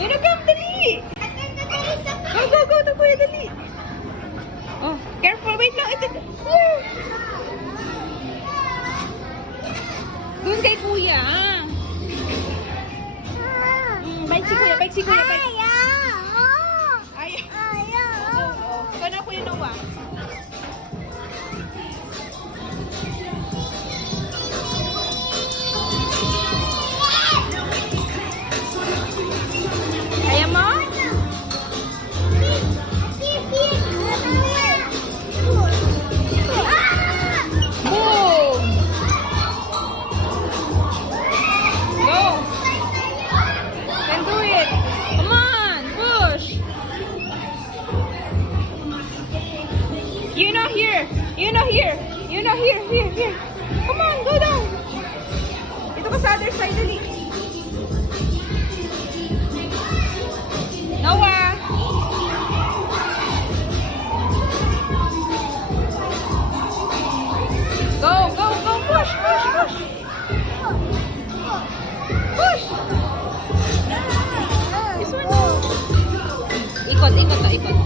Yun na, come, dali! Go, go, go, to kuya, dali! Oh, careful, wait lang. Ito. Doon kay kuya, ah. Bike si kuya, bike si kuya, bike. Ayaw. Ikaw na kuya Noah. Kaya mo? Boom! Go! Can do it! Come on! Push! You not here! You not here! You not here! Here! Here! Come on! Go down! Ito ka sa other side, dali! Noah! Go! Go! Go! Push! Push! Push! Push! This one. Ikot, ikot, ikot.